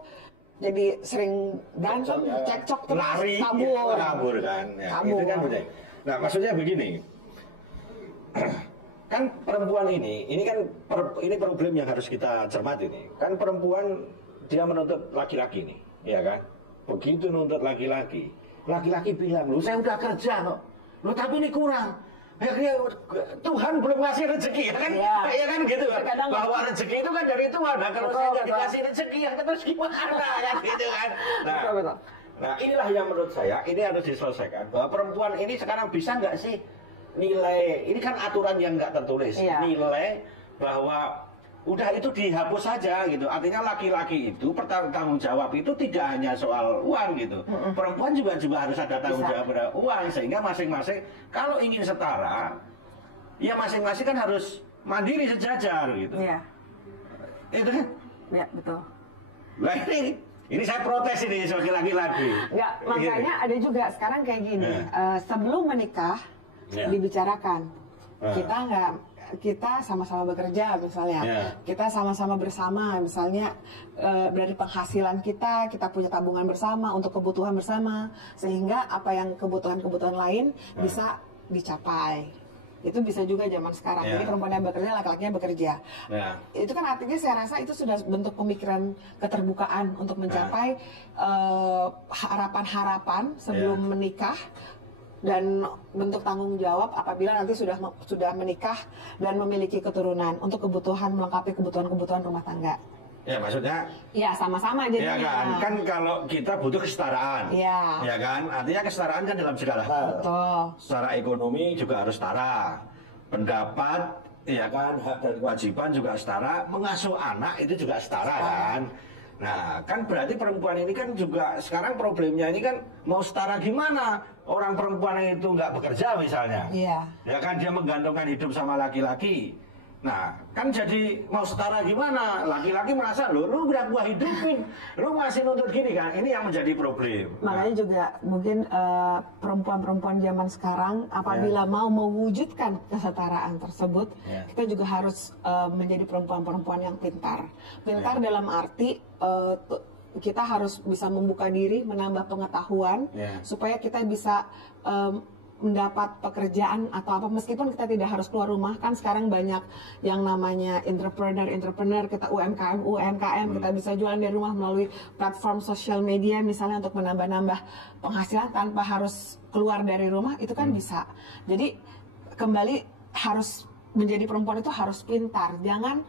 jadi sering berantem, cekcok terus, kabur kan. Itu kan udah. Nah, maksudnya begini. Kan perempuan ini kan ini problem yang harus kita cermati nih. Kan perempuan dia menuntut laki-laki nih, ya kan? Begitu nuntut laki-laki bilang, "Lu saya udah kerja kok. Lu tapi ini kurang." Akhirnya Tuhan belum ngasih rezeki ya kan? Ya kan gitu kan. Bahwa rezeki itu kan dari Tuhan. Nah, kalau saya nggak dikasih rezeki ya terus gimana kan gitu kan. Nah, inilah yang menurut saya ini harus diselesaikan, bahwa perempuan ini sekarang bisa nggak sih nilai, ini kan aturan yang nggak tertulis, nilai bahwa udah itu dihapus saja gitu. Artinya laki-laki itu tanggung jawab itu tidak hanya soal uang gitu. Perempuan juga harus ada tanggung jawab pada uang, sehingga masing-masing kalau ingin setara, ya masing-masing kan harus mandiri sejajar gitu. Iya. Itu kan? Iya, betul. Nah ini saya protes ini sebagai laki-laki. Enggak, makanya ada juga sekarang kayak gini. Sebelum menikah dibicarakan. Kita sama-sama bekerja misalnya, kita sama-sama bersama misalnya, dari penghasilan kita punya tabungan bersama untuk kebutuhan bersama, sehingga apa yang kebutuhan-kebutuhan lain bisa dicapai. Itu bisa juga zaman sekarang. Jadi perempuan yang bekerja, laki-lakinya bekerja. Itu kan artinya saya rasa itu sudah bentuk pemikiran keterbukaan untuk mencapai harapan-harapan sebelum menikah, dan bentuk tanggung jawab apabila nanti sudah menikah dan memiliki keturunan untuk melengkapi kebutuhan rumah tangga. Ya maksudnya? Ya sama-sama jadinya. Ya kan, kan kalau kita butuh kesetaraan. Ya kan, artinya kesetaraan kan dalam segala hal. Betul. Secara ekonomi juga harus setara. Pendapat, ya kan, hak dan kewajiban juga setara. Mengasuh anak itu juga setara kan. Nah, kan berarti perempuan ini kan juga sekarang problemnya ini kan mau setara gimana? Orang perempuan itu nggak bekerja misalnya. Ya kan, dia menggantungkan hidup sama laki-laki. Nah, kan jadi mau setara gimana? Laki-laki merasa, lu udah gua hidupin, lu masih nuntut gini kan? Ini yang menjadi problem. Makanya juga mungkin perempuan-perempuan zaman sekarang apabila mau mewujudkan kesetaraan tersebut, kita juga harus menjadi perempuan-perempuan yang pintar. Pintar dalam arti kita harus bisa membuka diri, menambah pengetahuan, supaya kita bisa mendapat pekerjaan atau apa, meskipun kita tidak harus keluar rumah. Kan sekarang banyak yang namanya entrepreneur, kita UMKM, kita bisa jualan dari rumah melalui platform sosial media misalnya untuk menambah-nambah penghasilan tanpa harus keluar dari rumah, itu kan bisa. Jadi kembali harus menjadi perempuan itu harus pintar. Jangan,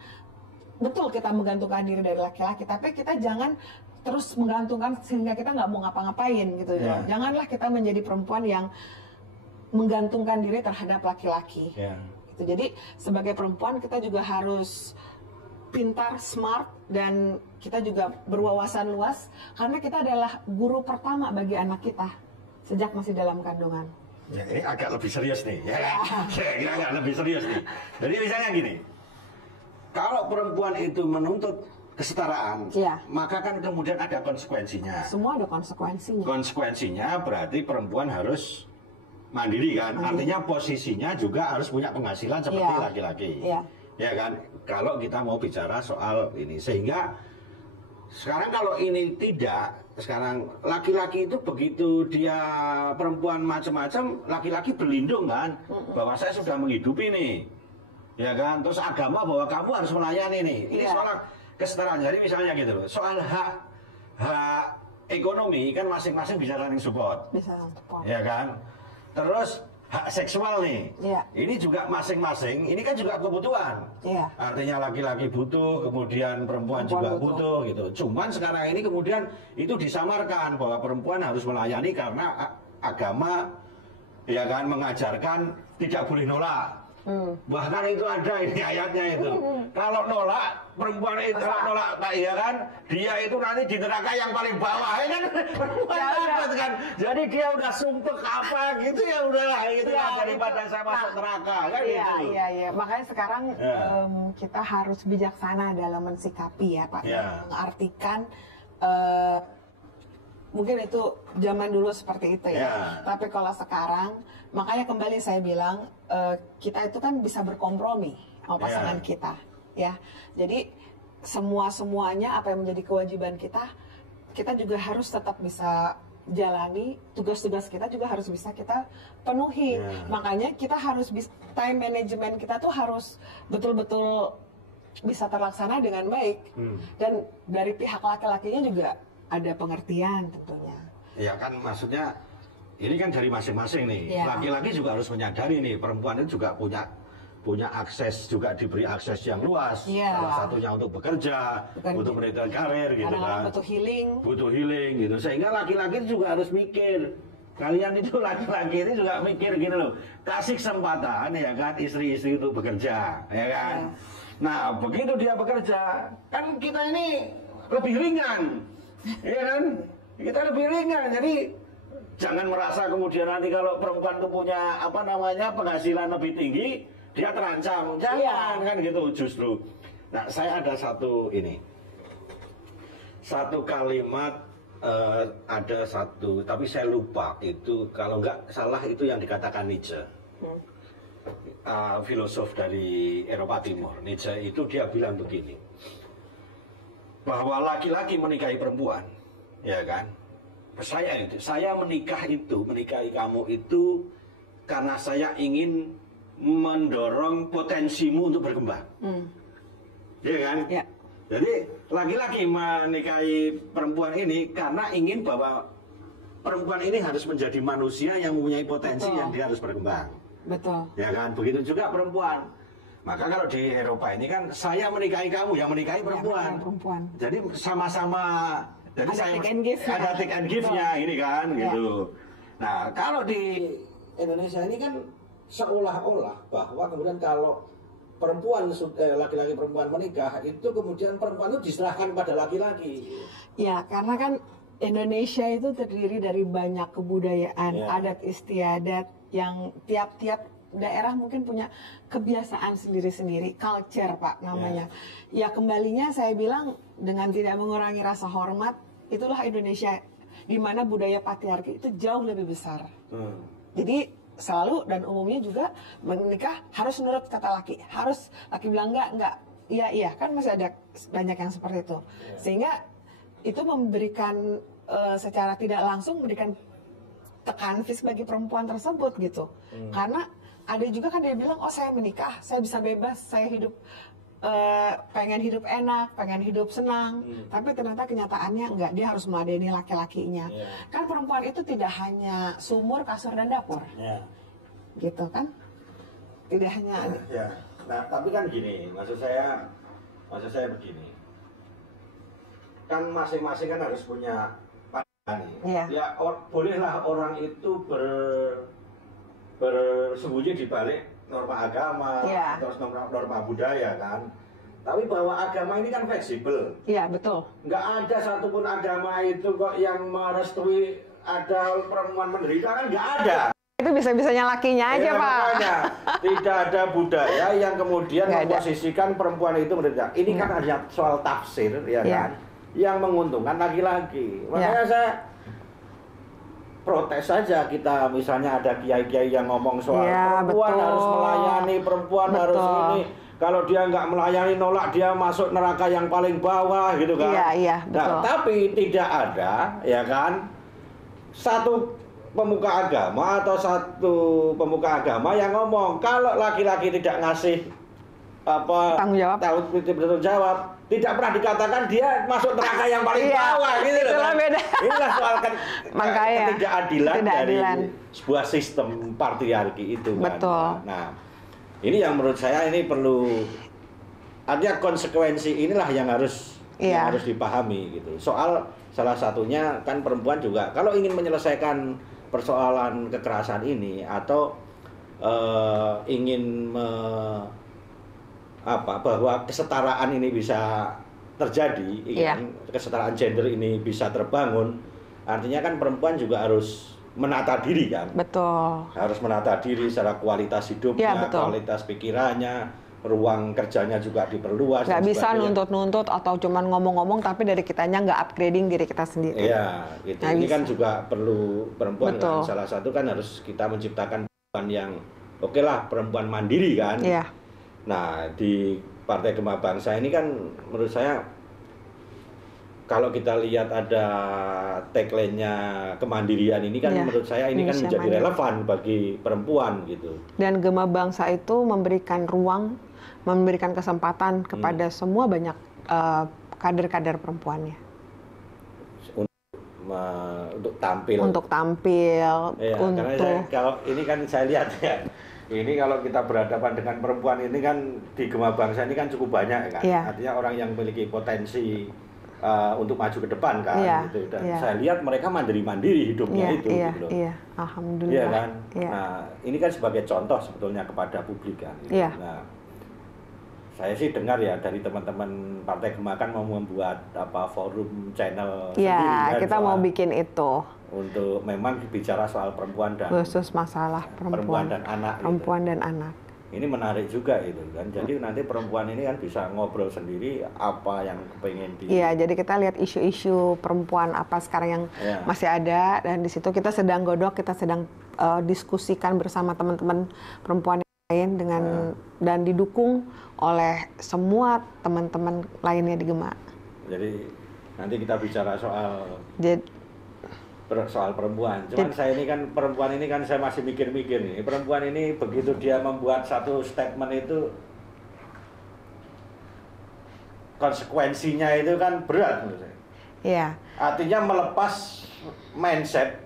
betul kita menggantungkan diri dari laki-laki, tapi kita jangan terus menggantungkan sehingga kita nggak mau ngapa-ngapain gitu. Janganlah kita menjadi perempuan yang menggantungkan diri terhadap laki-laki. Gitu. Jadi sebagai perempuan kita juga harus pintar, smart, dan kita juga berwawasan luas, karena kita adalah guru pertama bagi anak kita sejak masih dalam kandungan. Ya, ini agak lebih serius nih, ya kan? Saya kira agak lebih serius nih. Jadi misalnya gini, kalau perempuan itu menuntut kesetaraan, maka kan kemudian ada konsekuensinya. Semua ada konsekuensinya. Konsekuensinya berarti perempuan harus mandiri kan, artinya posisinya juga harus punya penghasilan seperti laki-laki. Ya kan, kalau kita mau bicara soal ini, sehingga sekarang kalau ini tidak, sekarang laki-laki itu begitu dia perempuan macam-macam, laki-laki berlindung kan, bahwa saya sudah menghidupi nih, ya kan, terus agama bahwa kamu harus melayani nih. Ini soal kesetaraan. Jadi misalnya gitu loh, soal hak ekonomi kan masing-masing bisa saling support, ya kan. Terus hak seksual nih, ini juga masing-masing, ini kan juga kebutuhan. Artinya laki-laki butuh, kemudian perempuan juga butuh gitu. Cuman sekarang ini kemudian itu disamarkan bahwa perempuan harus melayani karena agama, ya kan, mengajarkan tidak boleh nolak. Bahkan itu ada ini ayatnya itu. Kalau nolak perempuan itu, kalau nolak Pak, ya kan, dia itu nanti di neraka yang paling bawah, ya kan, perempuan kan. Jadi dia udah sumpah apa gitu, ya udahlah gitu daripada saya masuk neraka kan gitu. Iya. Makanya sekarang kita harus bijaksana dalam mensikapi ya Pak, mengartikan. Mungkin itu zaman dulu seperti itu ya. Tapi kalau sekarang, makanya kembali saya bilang, kita itu kan bisa berkompromi sama pasangan kita, ya. Jadi semuanya apa yang menjadi kewajiban kita juga harus tetap bisa jalani. Tugas-tugas kita juga harus bisa kita penuhi. Makanya kita harus time management kita tuh harus betul-betul bisa terlaksana dengan baik. Dan dari pihak laki-lakinya juga ada pengertian tentunya. Ya kan, maksudnya ini kan dari masing-masing nih. Laki-laki juga harus menyadari nih, perempuan itu juga punya akses, juga diberi akses yang luas. Salah satunya untuk bekerja, untuk meningkatkan karir gitu kan. Butuh healing gitu. Sehingga laki-laki juga harus mikir. Kalian itu laki-laki ini juga mikir gini loh, kasih kesempatan ya kan istri-istri itu bekerja, ya kan. Nah, begitu dia bekerja, kan kita ini lebih ringan. Iya kan, kita lebih ringan. Jadi jangan merasa kemudian nanti kalau perempuan itu punya penghasilan lebih tinggi, dia terancam. Jangan kan gitu justru. Nah, saya ada satu kalimat ada satu, tapi saya lupa itu, kalau nggak salah itu yang dikatakan Nietzsche. Filosof dari Eropa Timur. Nietzsche itu dia bilang begini, bahwa laki-laki menikahi perempuan, ya kan? Saya menikahi kamu itu karena saya ingin mendorong potensimu untuk berkembang, ya kan? Ya. Jadi laki-laki menikahi perempuan ini karena ingin bahwa perempuan ini harus menjadi manusia yang mempunyai potensi yang dia harus berkembang. Betul. Ya kan? Begitu juga perempuan. Maka kalau di Eropa ini kan saya menikahi kamu, yang menikahi perempuan. Jadi sama-sama. Jadi ada take and give-nya ini kan, gitu. Nah, kalau di Indonesia ini kan seolah-olah bahwa kemudian kalau laki-laki perempuan menikah itu kemudian perempuan itu diserahkan pada laki-laki. Ya, karena kan Indonesia itu terdiri dari banyak kebudayaan, adat istiadat yang tiap-tiap daerah mungkin punya kebiasaan sendiri-sendiri, culture Pak namanya. Ya kembalinya saya bilang dengan tidak mengurangi rasa hormat, itulah Indonesia di mana budaya patriarki itu jauh lebih besar. Jadi selalu dan umumnya juga menikah harus menurut kata laki, harus laki bilang enggak, iya kan masih ada banyak yang seperti itu. Sehingga itu memberikan secara tidak langsung memberikan tekanan fisik bagi perempuan tersebut gitu. Karena ada juga kan dia bilang, oh saya menikah, saya bisa bebas, saya hidup pengen hidup enak, pengen hidup senang, tapi ternyata kenyataannya enggak, dia harus meladeni laki-lakinya. Kan perempuan itu tidak hanya sumur, kasur, dan dapur, gitu kan? Tidak hanya. Nah tapi kan gini, maksud saya begini, kan masing-masing kan harus punya pandangan. Ya bolehlah orang itu bersembunyi di balik norma agama, terus norma budaya kan. Tapi bahwa agama ini kan fleksibel. Iya, betul. Nggak ada satupun agama itu kok yang merestui ada perempuan menderita, kan nggak ada. Itu bisa-bisanya lakinya aja, Pak. Makanya, tidak ada budaya yang kemudian memposisikan perempuan itu menderita. Ini kan hanya soal tafsir, ya kan? Yang menguntungkan laki-laki. Makanya saya protes saja kita, misalnya ada kiai-kiai yang ngomong soal perempuan harus melayani, perempuan harus ini. Kalau dia nggak melayani, nolak, dia masuk neraka yang paling bawah gitu kan. Betul. Nah, tapi tidak ada, ya kan, satu pemuka agama atau satu pemuka agama yang ngomong kalau laki-laki tidak ngasih tanggung jawab, tidak pernah dikatakan dia masuk neraka yang paling bawah gitu loh kan. Inilah soal ketidakadilan dari sebuah sistem patriarki itu kan. Betul. Nah, ini yang menurut saya ini perlu, artinya konsekuensi inilah yang harus dipahami gitu. Soal salah satunya kan perempuan juga kalau ingin menyelesaikan persoalan kekerasan ini atau ingin bahwa kesetaraan ini bisa terjadi, kesetaraan gender ini bisa terbangun, artinya kan perempuan juga harus menata diri kan. Betul. Harus menata diri secara kualitas hidupnya, kualitas pikirannya, ruang kerjanya juga diperluas. Nggak bisa nuntut-nuntut atau cuman ngomong-ngomong tapi dari kitanya nggak upgrading diri kita sendiri. Iya, gitu. Ini kan juga perlu perempuan kan, salah satu kan harus kita menciptakan perempuan yang oke lah, perempuan mandiri kan. Iya. Nah, di Partai Gema Bangsa ini kan menurut saya kalau kita lihat ada tagline-nya kemandirian ini kan menurut saya ini kan menjadi relevan bagi perempuan gitu. Dan Gema Bangsa itu memberikan ruang, memberikan kesempatan kepada semua banyak kader-kader perempuannya. Untuk tampil. Karena kalau ini kan saya lihat ya. Ini kalau kita berhadapan dengan perempuan ini kan di Gema Bangsa ini kan cukup banyak kan. Artinya orang yang memiliki potensi untuk maju ke depan kan gitu. Dan saya lihat mereka mandiri-mandiri hidupnya itu gitu. Alhamdulillah. Iya kan. Nah, ini kan sebagai contoh sebetulnya kepada publik kan gitu. Nah, saya sih dengar ya dari teman-teman Partai Gema kan mau membuat forum channel sendiri kan, kita mau bikin itu untuk memang bicara soal perempuan dan khusus masalah perempuan dan anak. Perempuan dan anak. Ini menarik juga itu kan. Jadi nanti perempuan ini kan bisa ngobrol sendiri apa yang kepengen di. Iya, jadi kita lihat isu-isu perempuan apa sekarang yang masih ada, dan di situ kita sedang godok, kita sedang diskusikan bersama teman-teman perempuan yang lain dengan dan didukung oleh semua teman-teman lainnya di Gema. Jadi nanti kita bicara soal perempuan. Cuman saya ini kan perempuan ini kan saya masih mikir-mikir nih. Perempuan ini begitu dia membuat satu statement itu konsekuensinya itu kan berat menurut saya. Iya. Artinya melepas mindset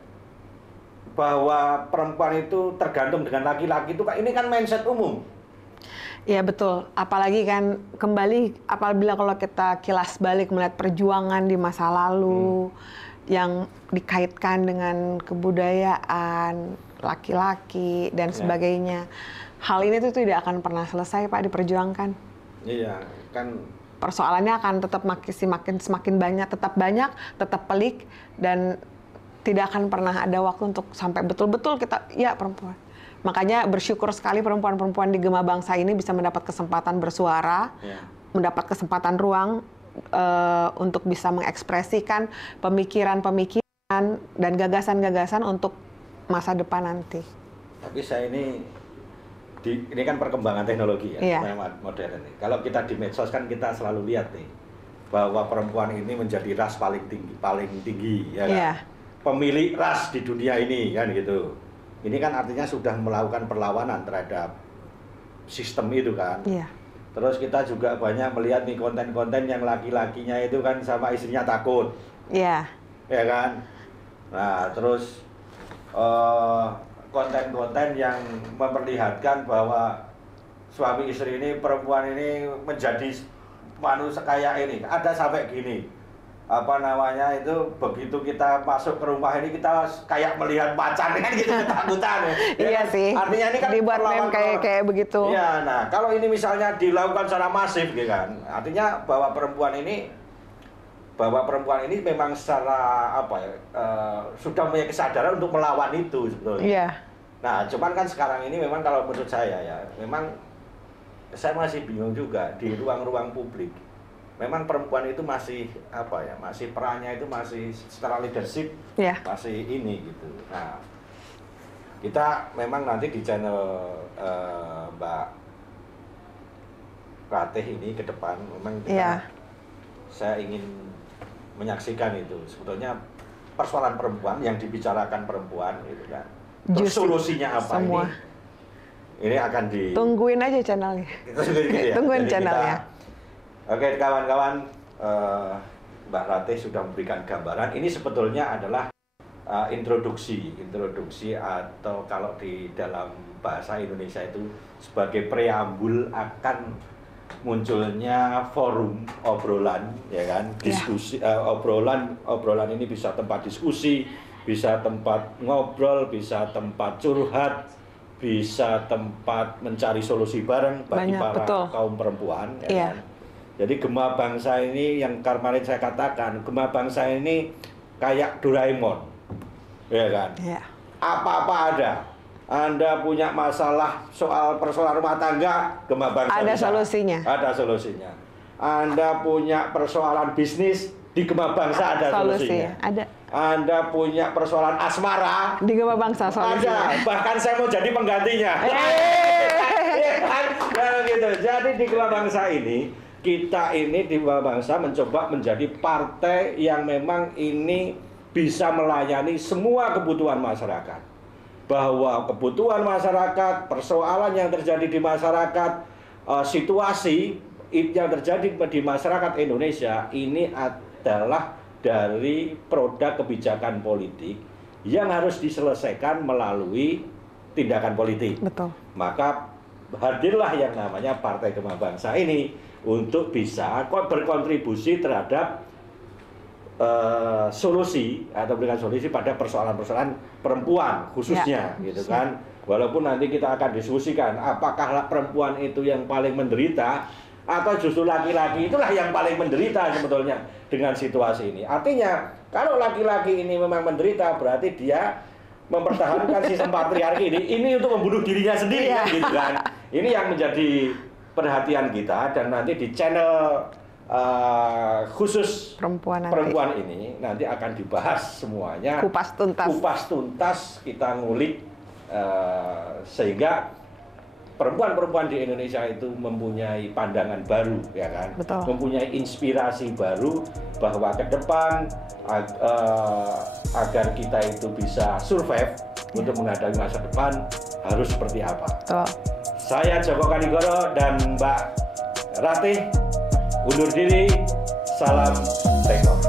bahwa perempuan itu tergantung dengan laki-laki itu ini kan mindset umum. Iya betul, apalagi kan kembali apabila kalau kita kilas balik melihat perjuangan di masa lalu yang dikaitkan dengan kebudayaan laki-laki dan sebagainya. Hal ini tuh tidak akan pernah selesai Pak diperjuangkan. Iya, kan persoalannya akan tetap semakin banyak, tetap pelik dan tidak akan pernah ada waktu untuk sampai betul-betul kita ya perempuan. Makanya bersyukur sekali perempuan-perempuan di Gema Bangsa ini bisa mendapat kesempatan bersuara, mendapat kesempatan ruang untuk bisa mengekspresikan pemikiran-pemikiran dan gagasan-gagasan untuk masa depan nanti. Tapi saya ini kan perkembangan teknologi ya, modern nih. Kalau kita di medsos kan kita selalu lihat nih bahwa perempuan ini menjadi ras paling tinggi ya kan? Pemilik ras di dunia ini kan gitu. Ini kan artinya sudah melakukan perlawanan terhadap sistem itu kan. Terus kita juga banyak melihat nih konten-konten yang laki-lakinya itu kan sama istrinya takut. Ya kan? Nah, terus konten-konten yang memperlihatkan bahwa suami istri ini, perempuan ini menjadi manusia kayak ini. Ada sampai gini. Apa namanya itu begitu kita masuk ke rumah ini kita kayak melihat macan kan gitu ketakutan. Iya sih. Artinya ini kan dibuat meme kayak begitu. Iya, nah kalau ini misalnya dilakukan secara masif gitu kan. Artinya bahwa perempuan ini memang secara sudah punya kesadaran untuk melawan itu sebetulnya. Iya. Nah, cuman kan sekarang ini memang kalau menurut saya ya, memang saya masih bingung juga di ruang-ruang publik. Memang perempuan itu masih masih perannya itu masih secara leadership masih ini gitu. Nah, kita memang nanti di channel Mbak Ratih ini ke depan memang saya ingin menyaksikan itu sebetulnya persoalan perempuan yang dibicarakan perempuan gitu kan. Terus solusinya apa semua. Ini akan tungguin aja channelnya. Tungguin channelnya. Oke kawan-kawan, Mbak Ratih sudah memberikan gambaran. Ini sebetulnya adalah introduksi atau kalau di dalam bahasa Indonesia itu sebagai preambul akan munculnya forum obrolan, ya kan? Diskusi, obrolan ini bisa tempat diskusi, bisa tempat ngobrol, bisa tempat curhat, bisa tempat mencari solusi bareng bagi para kaum perempuan, ya kan? Jadi Gema Bangsa ini yang kemarin saya katakan, Gema Bangsa ini kayak Doraemon, ya kan? Apa-apa ada. Anda punya masalah soal persoalan rumah tangga, Gema Bangsa ada solusinya. Ada solusinya. Anda punya persoalan bisnis, di Gema Bangsa ada solusinya. Ada. Anda punya persoalan asmara, di Gema Bangsa solusinya. Ada. Bahkan saya mau jadi penggantinya. Gitu. Jadi di Gema Bangsa ini kita ini di Gema Bangsa mencoba menjadi partai yang memang ini bisa melayani semua kebutuhan masyarakat. Bahwa kebutuhan masyarakat, persoalan yang terjadi di masyarakat, situasi yang terjadi di masyarakat Indonesia ini adalah dari produk kebijakan politik yang harus diselesaikan melalui tindakan politik. Betul. Maka hadirlah yang namanya Partai Gema Bangsa ini untuk bisa berkontribusi terhadap solusi atau berikan solusi pada persoalan-persoalan perempuan khususnya, gitu kan. Walaupun nanti kita akan diskusikan apakah perempuan itu yang paling menderita atau justru laki-laki itulah yang paling menderita sebetulnya dengan situasi ini. Artinya kalau laki-laki ini memang menderita berarti dia mempertahankan sistem patriarki ini untuk membunuh dirinya sendiri, gitu kan. Ini yang menjadi perhatian kita, dan nanti di channel khusus perempuan ini nanti akan dibahas semuanya, kupas tuntas kita ngulik sehingga perempuan-perempuan di Indonesia itu mempunyai pandangan baru, ya kan? Betul. Mempunyai inspirasi baru bahwa ke depan agar kita itu bisa survive untuk menghadapi masa depan harus seperti apa. Betul. Saya Joko Kanigoro dan Mbak Ratih undur diri. Salam Tekno.